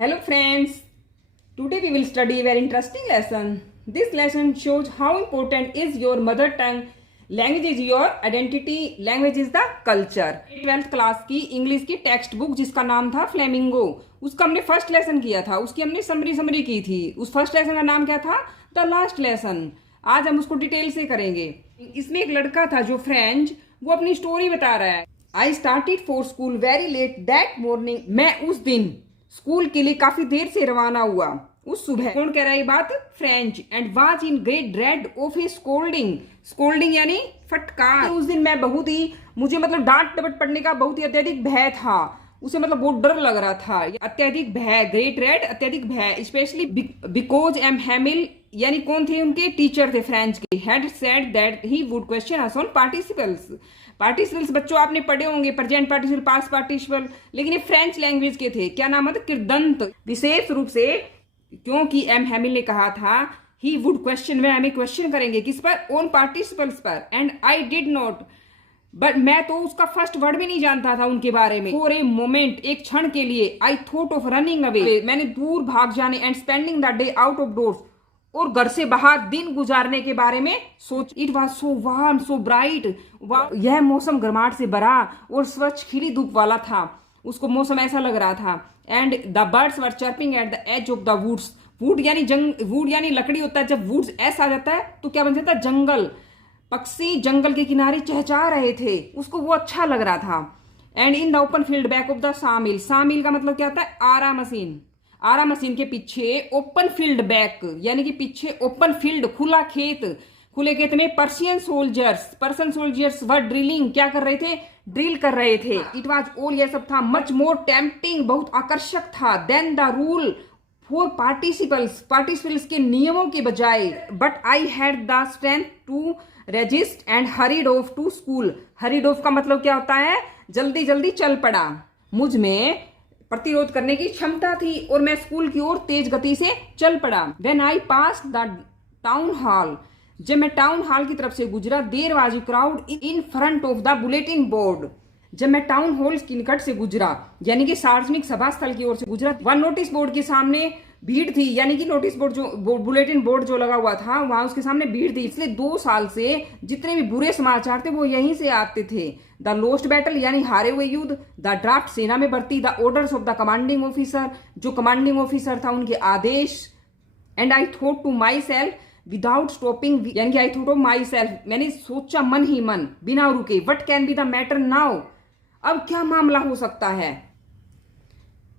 Hello friends, today we will study a very interesting lesson. This lesson shows how important is your mother tongue. Language is your identity, language is the culture. 12th class की English की text book जिसका नाम था flamingo, उसका हमने first lesson किया था, उसकी हमने समरी की थी। उस फर्स्ट लेसन का नाम क्या था? The last lesson. आज हम उसको डिटेल से करेंगे। इसमें एक लड़का था जो फ्रेंच, वो अपनी स्टोरी बता रहा है। I started for school very let that morning. मैं उस दिन स्कूल के लिए काफी देर से रवाना हुआ उस सुबह। कौन कह रहा है ये बात? French. And was in great dread of A scolding. Scolding यानी फटकार। उस दिन मैं मुझे डांट डपट पड़ने का बहुत ही अत्यधिक भय था। उसे बहुत डर लग रहा था। अत्यधिक भय, ग्रेट रेड, अत्यधिक भय। स्पेशली बिकॉज एम हैमिल, यानी कौन थे? उनके टीचर थे फ्रेंच के। Had said that he would question us on participles. Participles बच्चों आपने पढ़े होंगे, प्रेजेंट पार्टिसिपल, पास्ट पार्टिसिपल, लेकिन ये फ्रेंच लैंग्वेज के थे। क्या नाम है? कृदंत। विशेष रूप से क्योंकि एम हैमिल ने कहा था ही वुड क्वेश्चन, वह हमें क्वेश्चन करेंगे किस पर? ऑन पार्टिसिपल्स पर। And I did not, but मैं तो उसका फर्स्ट वर्ड भी नहीं जानता था उनके बारे में। फॉर ए मोमेंट, एक क्षण के लिए, आई थॉट ऑफ रनिंग अवे, मैंने दूर भाग जाने, and spending the day out of doors, और घर से बाहर दिन गुजारने के बारे में सोच। It was so warm, so bright. यह मौसम गर्माहट से भरा और स्वच्छ खिली धूप वाला था। उसको मौसम ऐसा लग रहा था। And the birds were chirping at the edge of the woods. Wood यानी लकड़ी होता है। जब वुड्स ऐसा आ जाता है तो क्या बन जाता है? जंगल। पक्षी जंगल के किनारे चहचहा रहे थे, उसको वो अच्छा लग रहा था। And in the open field back of the सामिल। सामिल का मतलब क्या होता है? आरा मशीन। आरा मशीन के पीछे ओपन फील्ड बैक, यानी कि पीछे ओपन फील्ड, खुला खेत। खुले खेत में पर्शियन सोल्जर्स वर ड्रिलिंग, क्या कर रहे थे? ड्रिल कर रहे थे। इट वाज ऑल, यह सब था, मच मोर टेम्पटिंग, बहुत आकर्षक था, then the rule for participles के नियमों के बजाय। But I had the strength to resist and hurried off to school. Hurried off का मतलब क्या होता है? जल्दी जल्दी चल पड़ा। मुझ में प्रतिरोध करने की क्षमता थी और मैं स्कूल की ओर तेज गति से चल पड़ा। When I pass the town hall, जब मैं टाउन हॉल की तरफ से गुजरा, there was a crowd in front of the bulletin board. जब मैं टाउन हॉल के निकट से गुजरा, यानी कि सार्वजनिक सभा स्थल की ओर से गुजरा, वन नोटिस बोर्ड के सामने भीड़ थी। यानी कि नोटिस बोर्ड जो बुलेटिन बोर्ड जो लगा हुआ था, वहां उसके सामने भीड़ थी। इसलिए 2 साल से जितने भी बुरे समाचार थे वो यहीं से आते थे। द लोस्ट बैटल, यानी हारे हुए युद्ध। द ड्राफ्ट, सेना में भर्ती। The orders of the commanding officer, जो कमांडिंग ऑफिसर था उनके आदेश। And I thought to myself without stopping, यानी कि I thought of myself, मैंने सोचा मन ही मन, बिना रुके। What can be the matter now, अब क्या मामला हो सकता है?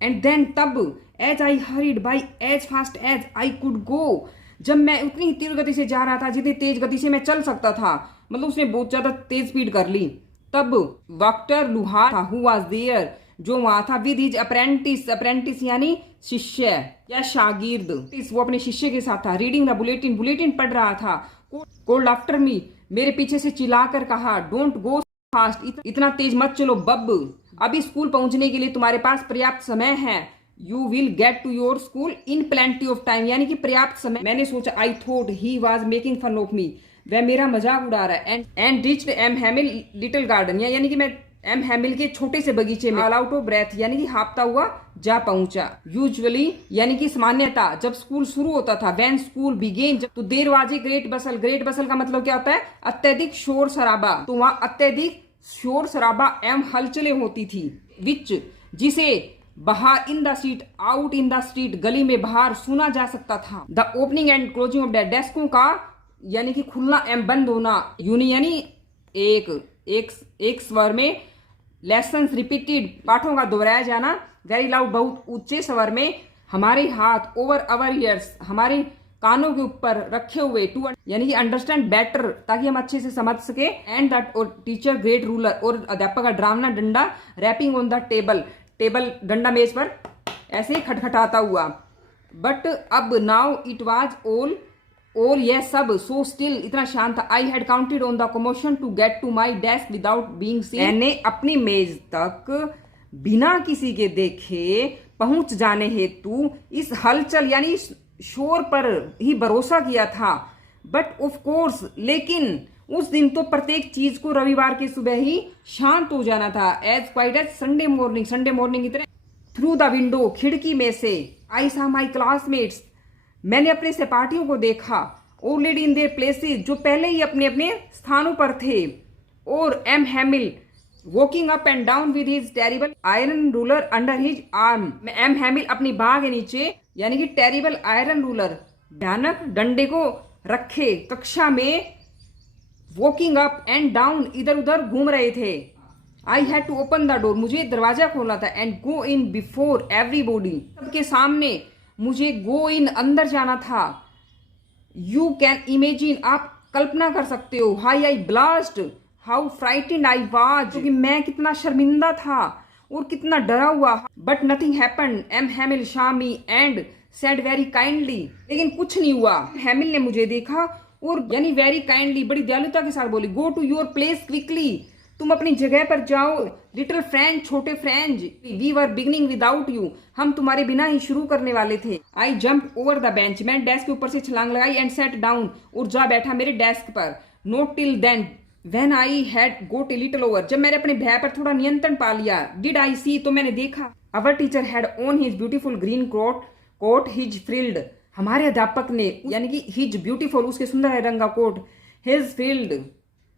एंड देन तब, as I hurried by as fast as I could go, जब मैं उतनी तीव्र गति से जा रहा था जितनी तेज गति से मैं चल सकता था, उसने बहुत ज्यादा तेज स्पीड कर ली। तब डॉक्टर लुहा था, हु वाज देयर, जो वहां था, विद हिज अप्रेंटिस यानी शिष्य या शागिर्द। वो अपने शिष्य के साथ था। रीडिंग द बुलेटिन पढ़ रहा था। कॉल्ड आफ्टर मी, मेरे पीछे से चिल्लाकर कहा, डोंट गो फास्ट, इतना तेज मत चलो बब, अभी स्कूल पहुंचने के लिए तुम्हारे पास पर्याप्त समय है। You will get to your school in plenty of time, यानी कि पर्याप्त समय। मैंने सोचा, I thought he was making fun of me, वह मेरा मजाक उड़ा रहा है। And reached M Hamel little garden, यानी कि मैं एम हैमिल के छोटे से बगीचे में, ऑल आउट ऑफ ब्रेथ, यानी कि हांफता हुआ जा पहुंचा। यूजुअली, यानी कि सामान्यता, जब स्कूल शुरू होता था, व्हेन स्कूल बिगेन, तो there was a great bustle. Great bustle का मतलब क्या होता है? अत्यधिक शोर शराबा। तो वहां अत्यधिक शोर शराबा एवं हलचलें होती थी। विच, जिसे बाहर, in the street, out in the street, गली में बाहर सुना जा सकता था। The opening and closing of the डेस्कों का, यानी कि खुलना एवं बंद होना। यूनि यानी एक स्वर में। लेसन्स रिपीटेड, पाठों का दोहराया जाना। वेरी लाउड, बहुत ऊंचे स्वर में। हमारे हाथ, ओवर अवर ईयर्स, हमारे कानों के ऊपर रखे हुए। टू, यानी कि अंडरस्टैंड बेटर, ताकि हम अच्छे से समझ सके। एंड दैट, और टीचर ग्रेट रूलर, और अध्यापक का डरावना डंडा। रैपिंग ऑन द टेबल, डंडा मेज पर ऐसे खटखटाता हुआ। बट अब नाउ इट वाज ऑल, यह सब, सो स्टिल, इतना शांत था। I had counted on the commotion to get to my desk without being seen, मैंने अपनी मेज तक बिना किसी के देखे पहुंच जाने हेतु इस हलचल यानी शोर पर ही भरोसा किया था। बट ऑफ कोर्स, लेकिन उस दिन तो प्रत्येक चीज को रविवार की सुबह ही शांत हो जाना था। As quiet as Sunday morning की तरह थ्रू द विंडो, खिड़की में से, आई सा माई क्लासमेट्स, मैंने अपने सहपाठियों को देखा, ऑलरेडी इन देयर प्लेसेस, जो पहले ही अपने अपने स्थानों पर थे, और M Hamel walking up and down with his terrible iron ruler under his arm. M Hamel अपनी बाह के नीचे यानी कि टेरिबल आयरन रूलर, भयानक डंडे को रखे कक्षा में वॉकिंग अप एंड डाउन, इधर उधर घूम रहे थे। I had to open the door, मुझे दरवाजा खोलना था, and go in before everybody, सबके सामने मुझे गो इन अंदर जाना था। यू कैन इमेजिन, आप कल्पना कर सकते हो, how I blushed, how frightened I was, क्योंकि मैं कितना शर्मिंदा था और कितना डरा हुआ। But nothing happened, M Hamel saw me and said very kindly, लेकिन कुछ नहीं हुआ। हैमिल ने मुझे देखा और यानी वेरी काइंडली, बड़ी दयालुता के साथ बोली, go to your place quickly, तुम अपनी जगह पर जाओ। लिटिल फ्रेंड, छोटे friend, we were beginning without you, हम तुम्हारे बिना ही शुरू करने वाले थे। I jump over the bench, मैंने डेस्क के ऊपर से छलांग लगाई, एंड सेट डाउन, और जा बैठा मेरे डेस्क पर। Not till then when I had got a little over, जब मैंने अपने भय पर थोड़ा नियंत्रण पा लिया। डिड आई सी, तो मैंने देखा। Our teacher had on his beautiful green coat his frilled, हमारे अध्यापक ने यानी कि हिज ब्यूटीफुल, उसके सुंदर रंग का coat, his frilled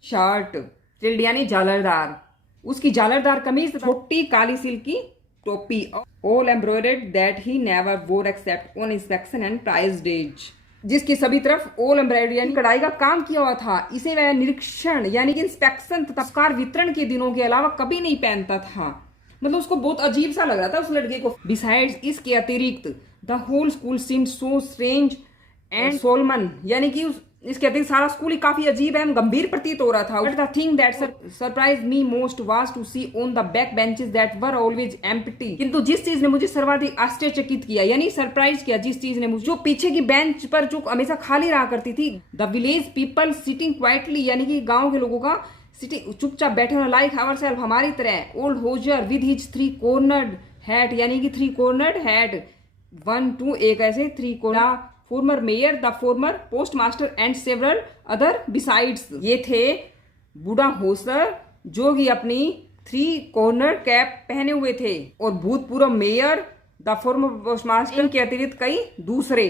shirt, frilled यानी झालरदार, उसकी झालरदार कमीज, छोटी काली सिल्क की टोपी, all embroidered that he never wore except on inspection and prize days, जिसकी सभी तरफ ऑल एम्ब्रॉयडरी यानी कढ़ाई का काम किया हुआ था। इसे वह निरीक्षण यानी कि इंस्पेक्शन तथा पुरस्कार वितरण के दिनों के अलावा कभी नहीं पहनता था। मतलब उसको बहुत अजीब सा लग रहा था उस लड़के को। बिसाइड्स, इसके अतिरिक्त, the whole school seemed so strange and solemn, यानी कि इसके अतिरिक्त सारा स्कूल ही काफी अजीब एवं गंभीर प्रतीत हो रहा था। But the thing that surprise me most was to see on the back benches that were always empty, किंतु जिस चीज ने मुझे सर्वाधिक आश्चर्यचकित किया यानी सरप्राइज किया, जिस चीज ने मुझे, जो पीछे की बेंच पर जो हमेशा खाली रहा करती थी, the village people sitting quietly, यानी कि गाँव के लोगों का सिटिंग चुपचाप बैठे हुए, लाइक आवर सेल्फ, हमारी तरह। Old hosier with his 3 cornered hat, यानी कि 3 कॉर्नर्ड हैट, 1 2 एक ऐसे 3 corner, farmer mayor, the former postmaster and several other besides, ये थे बूढ़ा होसर जो कि अपनी 3 कॉर्नर कैप पहने हुए थे, और भूतपूर्व मेयर, द फॉर्मर पोस्टमास्टर के अतिरिक्त कई दूसरे।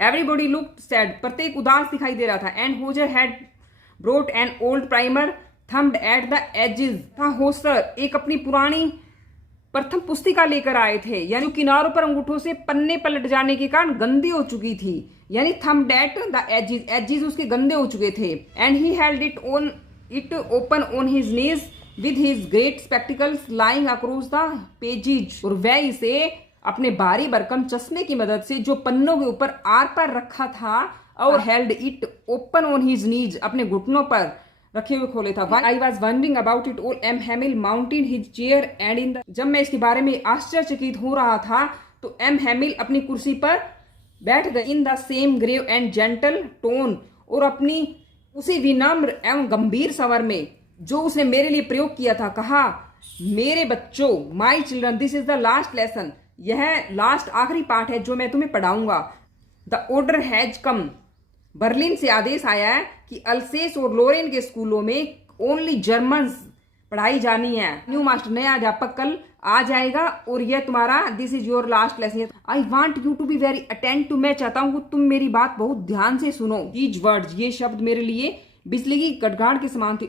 एवरीबॉडी लुक्ड सैड, प्रत्येक उदास दिखाई दे रहा था। And Hauser had brought an old primer thumbed at the edges, Hauser एक अपनी पुरानी प्रथम पुस्तिका लेकर आए थे, यानी किनारों पर अंगूठों से पन्ने पलट जाने के कारण गंदी हो चुकी थी, यानी thumbed at the edges, edges उसके गंदे हो चुके थे। And he held it open on his knees with his great spectacles lying across the pages, और वह इसे अपने भारी भरकम चश्मे की मदद से जो पन्नों के ऊपर आर पर रखा था, और held it open on his knees, अपने घुटनों पर रखे हुए खोले था। I was wondering about it all, M Hamel mounted his chair and in the, जब मैं इसके बारे में आश्चर्यचकित हो रहा था तो एम हैमिल अपनी कुर्सी पर बैठ गए, in the same grave and gentle tone, और अपनी उसी विनम्र एवं गंभीर स्वर में जो उसने मेरे लिए प्रयोग किया था, कहा, मेरे बच्चों, my children, this is the last lesson, यह लास्ट आखिरी पाठ है जो मैं तुम्हें पढ़ाऊंगा। The order has come, Berlin से आदेश आया है कि अल्सेस और लोरेन के स्कूलों में ओनली जर्मन पढ़ाई जानी है। न्यू मास्टर, नया अध्यापक कल आ जाएगा, और यह तुम्हारा this is your last lesson. I want you to be very attentive, मैं चाहता हूं तुम मेरी बात बहुत ध्यान से सुनो। दीज वर्ड्स, ये शब्द मेरे लिए बिजली की गड़गड़ाहट के समान थे।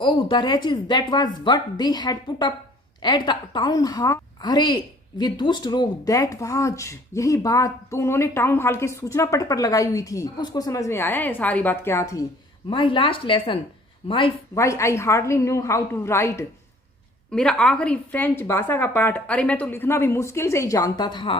ओह the wretches, that was what they had put up at the town hall, अरे वे दुष्ट लोग, दैट वाज, यही बात तो उन्होंने टाउन हॉल के सूचना पट पर लगाई हुई थी। उसको समझ में आया ये सारी बात क्या थी। My last lesson, my why I hardly knew how to write, मेरा आखिरी फ्रेंच भाषा का पाठ, अरे मैं तो लिखना भी मुश्किल से ही जानता था।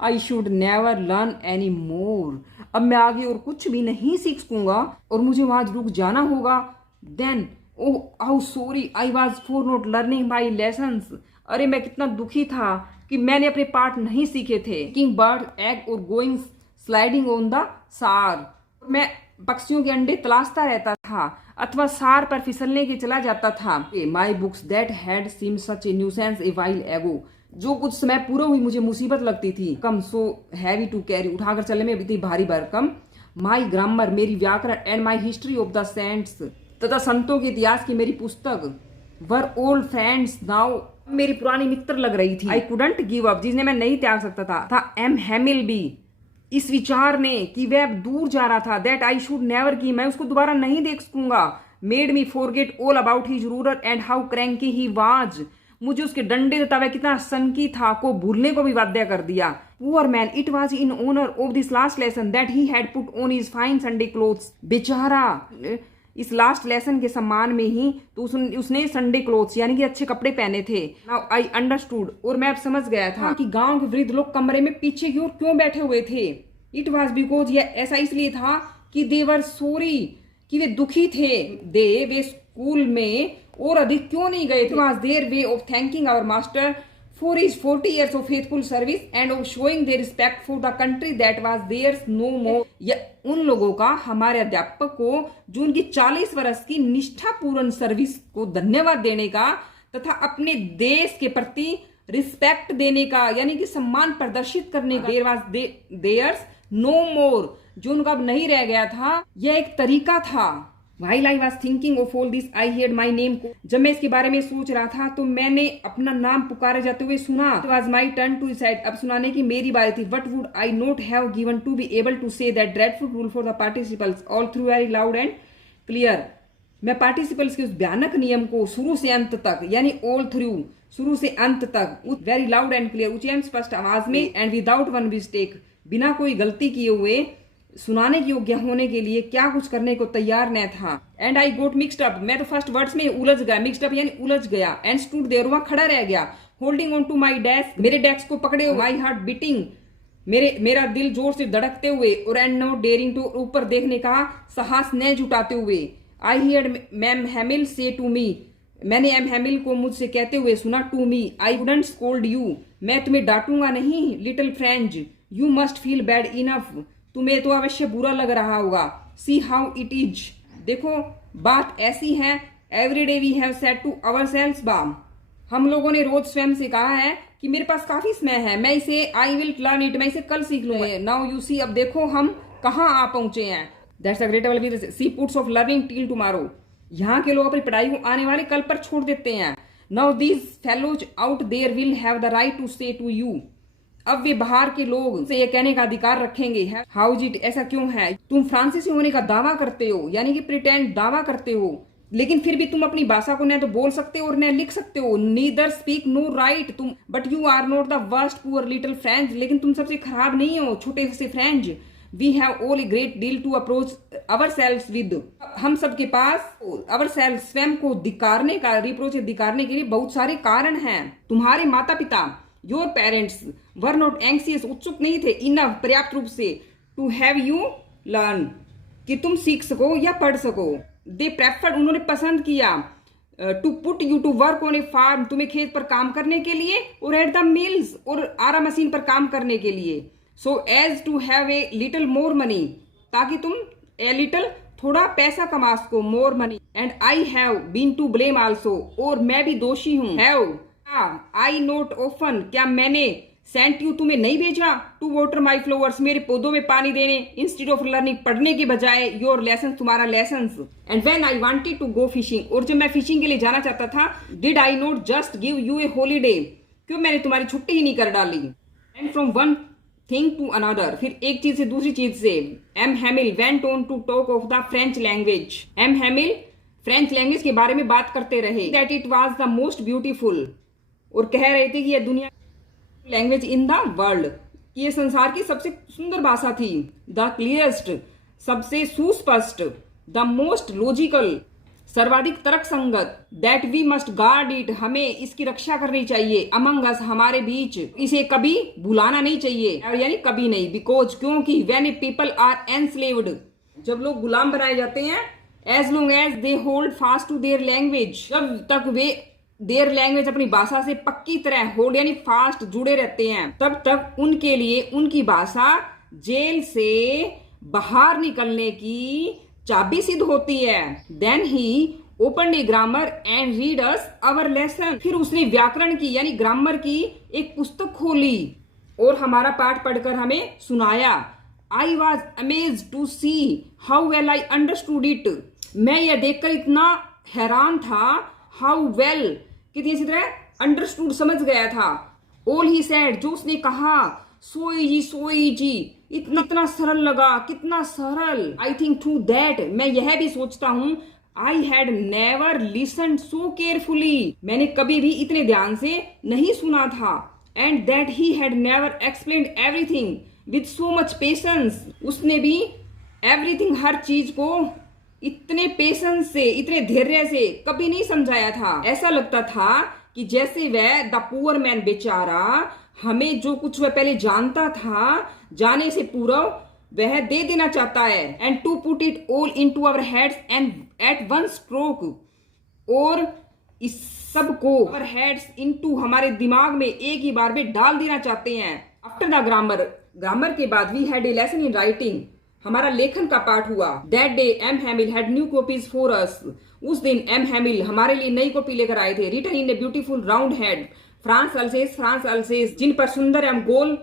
I should never learn any more, अब मैं आगे और कुछ भी नहीं सीख सकूंगा और मुझे वहां रुक जाना होगा। Then oh how sorry I was for not learning my lessons, अरे मैं कितना दुखी था कि मैंने अपने पाठ नहीं सीखे थे। किंग बर्ड एग और गोइंग स्लाइडिंग ऑन द सार, मैं पक्षियों के अंडे तलाशता रहता था अथवा सार पर फिसलने के चला जाता था। My books that had seem such a nuisance a while ago, जो कुछ समय पूर्व हुई मुझे मुसीबत लगती थी, कम सो हैवी टू कैरी, उठाकर चलने में इतनी भारी भरकम। माई ग्रामर, मेरी व्याकरण, and my history of the saints, तथा संतों के इतिहास की मेरी पुस्तक, वर ओल्ड फ्रेंड्स नाउ मेरी पुरानी मित्र लग रही थी। आई कुडंट गिव अप, जिसने मैं नहीं त्याग सकता था एम हैमिल भी इस विचार ने कि वह अब दूर जा रहा था, दैट आई शुड नेवर की, मैं उसको दोबारा नहीं देख सकूंगा, made me forget all about his rural and how cranky he was, मुझे उसके डंडे तथा वह कितना सनकी था को भूलने को भी बाध्य कर दिया। Poor man, it was in honour of this last lesson that he had put on his fine Sunday clothes, बेचारा इस लास्ट लेसन के सम्मान में ही तो उसने संडे क्लोथ्स यानी कि अच्छे कपड़े पहने थे। नाउ आई अंडरस्टूड, और मैं अब समझ गया था कि गांव के वृद्ध लोग कमरे में पीछे की ओर क्यों बैठे हुए थे। इट वॉज बिकॉज, यह ऐसा इसलिए था कि दे वर सॉरी, कि वे दुखी थे, वे स्कूल में और अधिक क्यों नहीं गए थे। It was their way of thanking our master for his 40 years of faithful service and of showing their respect for the country that was theirs no more। या उन लोगों का, हमारे अध्यापक को, जो उनकी 40 वर्ष की निष्ठापूर्ण सर्विस को धन्यवाद देने का तथा अपने देश के प्रति रिस्पेक्ट देने का यानी कि सम्मान प्रदर्शित करने का, देयर वाज देयर्स नो मोर, जो उनका अब नहीं रह गया था, यह एक तरीका था। While I was thinking of all this, I heard my name। जब मैं इसके बारे में सोच रहा था तो मैंने अपना नाम पुकारे जाते हुए सुना। It was my turn to recite। अब सुनाने की मेरी बारी थी। What would I not have given to be able to say that dreadful rule for the participles all through very loud and clear। मैं पार्टिसिपल्स के उस भयानक नियम को शुरू से अंत तक यानी ऑल थ्रू, शुरू से अंत तक वेरी लाउड एंड क्लियर, ऊंची एवं स्पष्ट आवाज में एंड विदाउट वन मिस्टेक, बिना कोई गलती किए हुए सुनाने के योग्य होने के लिए क्या कुछ करने को तैयार न था। And I got mixed up, मैं तो फर्स्ट वर्ड्स में उलझ गया, मिक्सड अप यानी उलझ गया। एंड स्टूड देयर, वहां खड़ा रह गया। Holding on to my desk, मेरे डेस्क को पकड़े हुए। माई हार्ट बीटिंग, मेरा दिल जोर से धड़कते हुए। और एंड नॉट डेयरिंग टू, ऊपर देखने का साहस न जुटाते हुए। आई हियर्ड मैम हैमिल से टू मी, मैंने एम हैमिल को मुझसे कहते हुए सुना। To me, I wouldn't scold you, मैं तुम्हें डांटूंगा नहीं। Little friend, you must feel bad enough, तुम्हें तो अवश्य बुरा लग रहा होगा। सी हाउ इट इज, देखो बात ऐसी है। Every day we have said to ourselves bah, हम लोगों ने रोज स्वयं से कहा है कि मेरे पास काफी समय है, मैं इसे आई विल लर्न इट, मैं इसे कल सीख लूंगा। नाउ यू सी, अब देखो हम कहाँ आ पहुंचे हैं। That's a great will see puts of learning till tomorrow, यहाँ के लोग अपनी पढ़ाई को आने वाले कल पर छोड़ देते हैं। Now these fellows out there will have the right to say to you, अब वे बाहर के लोग से ये कहने का अधिकार रखेंगे। हाउ इट, ऐसा क्यों है। तुम फ्रांसीसी होने का दावा करते हो यानी कि प्रिटेंड दावा करते हो, लेकिन फिर भी तुम अपनी भाषा को न तो बोल सकते हो और न लिख सकते हो। नीदर स्पीक नो राइट तुम, but you are not the worst poor little French, लेकिन तुम सबसे खराब नहीं हो छोटे से French. We have all a great deal to approach our ourselves, with सबके पास अवर सेल्व स्वयं को धिक्कारने का, रिप्रोच धिक्कारने के लिए बहुत सारे कारण हैं। तुम्हारे माता पिता, your parents were not anxious, उत्सुक नहीं थे, इनफ पर्याप्त रूप से, टू हैव यू लर्न, कि तुम सीख सको या पढ़ सको। दे प्रेफर्ड, उन्होंने पसंद किया, to put you to work on a farm, तुम्हें खेत पर काम करने के लिए, और एट द मिल्स, और आरा मशीन पर काम करने के लिए। So as to have a little more money, ताकि तुम ए लिटिल थोड़ा पैसा कमा सको, more money. And I have been to blame also, और मैं भी दोषी हूं। हैव, आई नोट ऑफन, क्या मैंने सेंट यू, तुम्हें नहीं भेजा, टू वाटर माई फ्लावर्स, मेरे पौधों में पानी देने, इंस्टीड ऑफ लर्निंग, पढ़ने के बजाय, योर लेसन, तुम्हारा lesson. And when I wanted to go fishing, और जब मैं फिशिंग के लिए जाना चाहता था, did I not just give you a holiday, क्यों मैंने तुम्हारी छुट्टी ही नहीं कर डाली। And from one thing to another, फिर एक चीज से दूसरी चीज से। M Hamel went on to talk of the French language, M Hamel French language के बारे में बात करते रहे। That it was the most beautiful, और कह रहे थे कि यह दुनिया लैंग्वेज इन द वर्ल्ड, ये संसार की सबसे सुंदर भाषा थी। द क्लियरेस्ट, सबसे सुस्पष्ट। द मोस्ट लॉजिकल, सर्वाधिक तर्क संगत। That we must guard it, हमें इसकी रक्षा करनी चाहिए। अमंग अस, हमारे बीच, इसे कभी भुलाना नहीं चाहिए, यानी कभी नहीं। बिकॉज, क्योंकि व्हेन पीपल आर एनस्लेव्ड, जब लोग गुलाम बनाए जाते हैं, as long as they hold fast to their language, जब तक वे देयर लैंग्वेज, अपनी भाषा से पक्की तरह होल्ड यानी फास्ट जुड़े रहते हैं, तब तक उनके लिए उनकी भाषा जेल से बाहर निकलने की चाबी सिद्ध होती है। Then he open a grammar and read us our lesson, फिर उसने व्याकरण की यानी ग्रामर की एक पुस्तक खोली और हमारा पाठ पढ़कर हमें सुनाया। I was amazed to see how well I understood it, मैं यह देखकर इतना हैरान था। हाउ वेल, कितनी अच्छी तरह अंडरस्टूड समझ गया था। ऑल ही सेड जो उसने कहा, सोई जी इतना सरल लगा, कितना सरल। आई थिंक थ्रू दैट मैं यह भी सोचता हूँ, I had never listen so carefully मैंने कभी भी इतने ध्यान से नहीं सुना था। And that he had never explained everything with so much patience उसने भी एवरीथिंग हर चीज को इतने पेशेंस से, इतने धैर्य से कभी नहीं समझाया था। ऐसा लगता था कि जैसे वह द पुअर मैन बेचारा हमें जो कुछ वह पहले जानता था, जाने से पूर्व वह दे देना चाहता है। And to put it all into our heads and at one stroke, और इस सब को अवर हेड्स इनटू हमारे दिमाग में एक ही बार में डाल देना चाहते हैं। आफ्टर द ग्रामर के बाद we had a lesson in writing, हमारा लेखन का पाठ हुआ। That day M Hamel had new copies for us, उस दिन एम हैमिल हमारे लिए नई कॉपी लेकर आए थे। Written in a beautiful round hand France Alsace, जिन पर सुंदर एवं गोल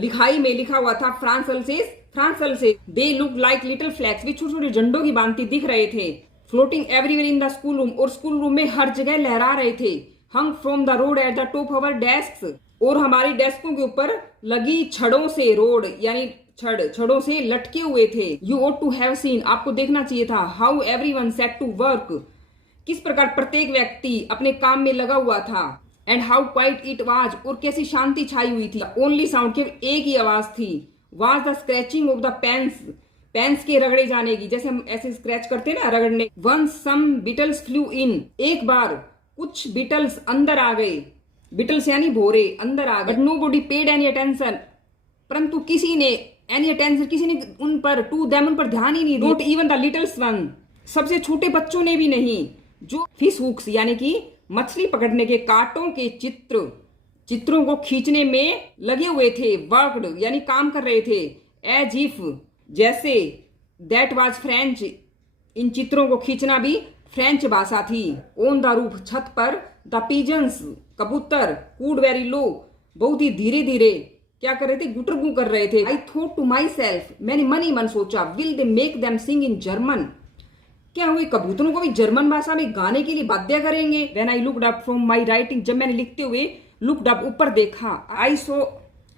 लिखाई में लिखा हुआ था France Alsace. They look like little flags, वे छोटे छोटे झंडों की भांति दिख रहे थे। Floating everywhere in the schoolroom, और स्कूल रूम में हर जगह लहरा रहे थे। Hung from the rod at the top of our desk, और हमारी डेस्कों के ऊपर लगी छड़ों से, रोड यानी छड़ों से लटके हुए थे। You ought to have seen, आपको देखना चाहिए था। How everyone set to work, किस प्रकार प्रत्येक व्यक्ति अपने काम में लगा हुआ था। And how quite it was, और कैसी शांति छाई हुई थी। ओनली साउंड, केवल एक ही आवाज थी। Was the scratching of the pens के रगड़े जाने की, जैसे हम ऐसे स्क्रैच करते ना, रगड़ने। वन सम बिटल्स फ्लू इन, एक बार कुछ बिटल्स अंदर आ गए। बिटल्स यानी भोरे अंदर आ गए। But nobody paid any attention, परंतु किसी ने उन पर टू देम, उन पर ध्यान ही नहीं दिया। नॉट इवन द लिटल्स वन, सबसे छोटे बच्चों ने भी नहीं, जो फिश हुक्स यानी कि मछली पकड़ने के कांटों के चित्रों को खींचने में लगे हुए थे। वर्कड यानी काम कर रहे थे। एज इफ, जैसे। दैट वाज फ्रेंच, इन चित्रों को खींचना भी फ्रेंच भाषा थी। ऑन द रूफ, छत पर। द पिजन्स, कबूतर। कूड वेरी लो, बहुत ही धीरे धीरे क्या कर रहे थे, गुटरगू कर रहे थे। I thought to myself, मैंने मन ही मन सोचा, will they make them sing in German, क्या हुए कबूतरों को भी जर्मन भाषा में गाने के लिए बाध्य करेंगे। When I looked up from my writing, जब मैंने लिखते हुए लुक्ड अप ऊपर देखा। आई सो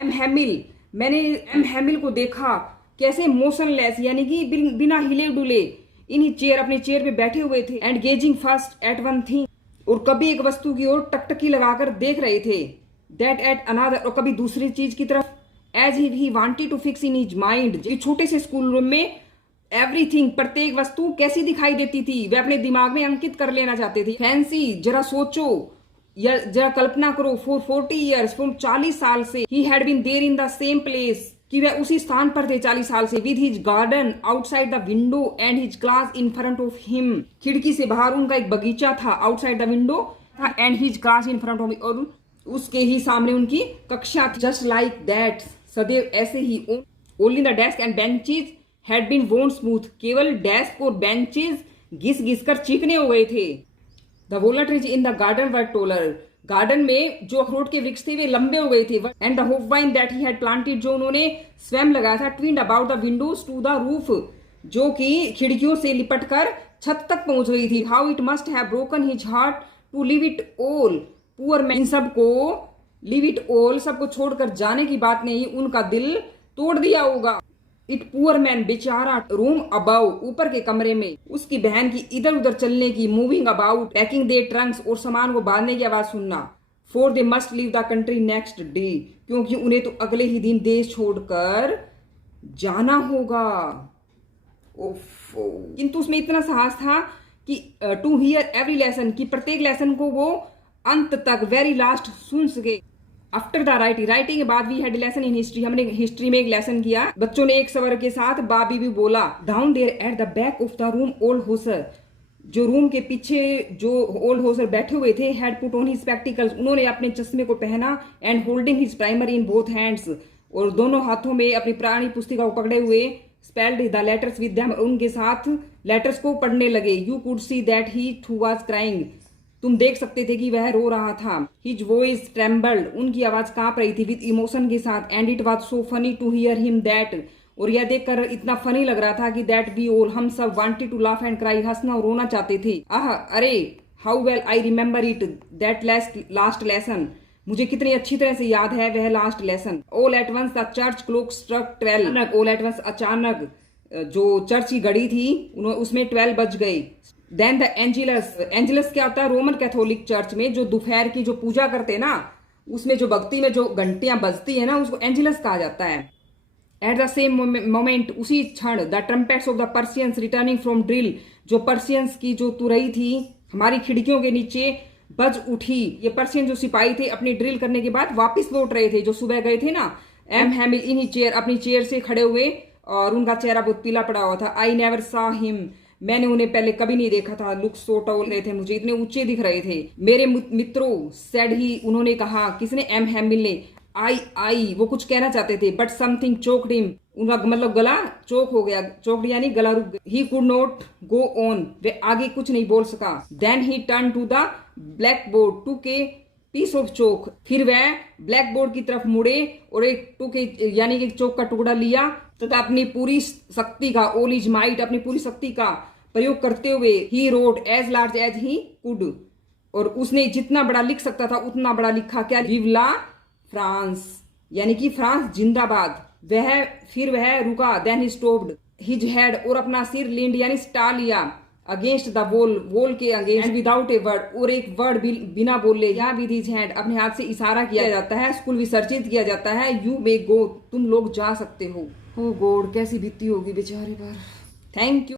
एम हैमिल, मैंने एम हैमिल को देखा कैसे मोशनलेस यानी कि बिना हिले डुले इन्हीं चेयर, अपने चेयर पे बैठे हुए थे। And gazing first at one thing, और कभी एक वस्तु की ओर टकटकी लगाकर देख रहे थे। दैट एट अनदर, और कभी दूसरी चीज की तरफ। As he wanted to fix in his mind, छोटे से स्कूल रूम में एवरीथिंग, प्रत्येक वस्तु कैसी दिखाई देती थी वे अपने दिमाग में अंकित कर लेना चाहते थे। फैंसी, जरा सोचो या जरा कल्पना करो। फॉर 40 years, 40 साल से। He had been there in the same place, कि वह उसी स्थान पर थे 40 साल से। With his garden outside the window and his class in front of him, खिड़की से बाहर उनका एक बगीचा था, आउटसाइड द विंडो था। And his class in front of, और उसके ही सामने उनकी कक्षा थी। जस्ट लाइक दैट, सदैव ऐसे ही। Only the desk and benches had been worn smooth, केवल डेस्क और बेंचेज घिस घिस कर चिकने हो गए थे। The walnut trees in the garden were taller, garden में जो अखरोट के वृक्ष थे वे लंबे हो गए थे। And the hop vine that he had planted, जो उन्होंने स्वयं लगाया था। Twined about the windows to the roof, जो कि खिड़कियों से लिपट कर छत तक पहुंच गई थी। How it must have broken his heart to leave it all, poor man, इन सबको लिव इट ऑल, सबको छोड़कर जाने की बात नहीं, उनका दिल तोड़ दिया होगा। इट पुअर मैन, बेचारा। रूम अबाउ, ऊपर के कमरे में उसकी बहन की इधर उधर चलने की, moving about, packing they Trunks, और सामान को बांधने की आवाज सुनना। For they must leave the country next day, क्योंकि उन्हें तो अगले ही दिन देश छोड़कर जाना होगा। किंतु उसमें इतना साहस था कि टू हियर एवरी लेसन, कि प्रत्येक लेसन को वो अंत तक, वेरी लास्ट, सुन सके। आफ्टर द राइटिंग के बाद we had lesson in history, हमने हिस्ट्री में एक लेसन किया। बच्चों ने एक स्वर के साथ बाबी भी बोला। Down there at the back of the room old Hauser, जो रूम के पीछे जो ओल्ड होसर बैठे हुए थे, had put on his spectacles, उन्होंने अपने चश्मे को पहना। And holding his primer in both hands, और दोनों हाथों में अपनी पुरानी पुस्तिका को पकड़े हुए। Spelled the letters with them, उनके साथ लेटर्स को पढ़ने लगे। You could see that he too was crying, तुम देख सकते थे कि वह रो रहा था। हिज वॉइस ट्रेम्बल्ड, उनकी आवाज कांप रही थी। विद इमोशन के साथ। And it was so funny to hear him that, और यह देखकर इतना फनी लग रहा था कि दैट वी ऑल, हम सब wanted to laugh and cry, हंसना और रोना चाहते थे। आह, अरे how well I remember it that last lesson, मुझे कितनी अच्छी तरह से याद है वह last lesson. All at once the church clock struck 12, all at once अचानक जो चर्च की घड़ी थी उसमें 12 बज गई। देन द एंजिलस, एंजिलस क्या होता है, रोमन कैथोलिक चर्च में जो दोपहर की जो पूजा करते ना, उसमें जो भक्ति में जो घंटियां बजती है ना, उसको एंजिलस कहा जाता है। एट द सेम मोमेंट, उसी क्षण, the trumpets of the पर्सियंस returning from drill, जो पर्सियंस की जो तुरई थी हमारी खिड़कियों के नीचे बज उठी। ये पर्सियन जो सिपाही थे अपनी ड्रिल करने के बाद वापस लौट रहे थे, जो सुबह गए थे ना। एम हैमिल इन ही चेयर, अपनी चेयर से खड़े हुए और उनका चेहरा बहुत पीला पड़ा हुआ था। आई नेवर सा हिम, मैंने उन्हें पहले कभी नहीं देखा था। लुक सो टॉल रहे थे, मुझे इतने ऊंचे दिख रहे थे। मेरे मित्रों, सेड ही, उन्होंने कहा, किसने, एम हैमिल ने। आई वो कुछ कहना चाहते थे, बट समथिंग चोक्ड हिम, उनका मतलब गला चोक हो गया, चोक्ड यानी गला रुक गया। He could not go on, वे आगे कुछ नहीं बोल सका। Then he turn to the black board took a piece of chalk, फिर वह ब्लैक बोर्ड की तरफ मुड़े और एक टुके यानी कि चोक का टुकड़ा लिया तथा अपनी पूरी शक्ति का, ऑल इज माइट, अपनी पूरी शक्ति का प्रयोग करते हुए he wrote as large as he could, और उसने जितना बड़ा लिख सकता था उतना बड़ा लिखा। क्या, विव ला फ्रांस, यानी कि फ्रांस जिंदाबाद। फिर वह रुका। Then he stopped his head, और अपना सिर लींड यानी स्टा लिया, अगेंस्ट द वॉल के अगेंस्ट, विदाउट ए वर्ड, और एक वर्ड बिना बोले, या विद हिज हैंड, अपने हाथ से इशारा किया जाता है, स्कूल विसर्जित किया जाता है। यू मे गो, तुम लोग जा सकते हो। ओ गॉड, कैसी बीती होगी बेचारे पर। Thank you.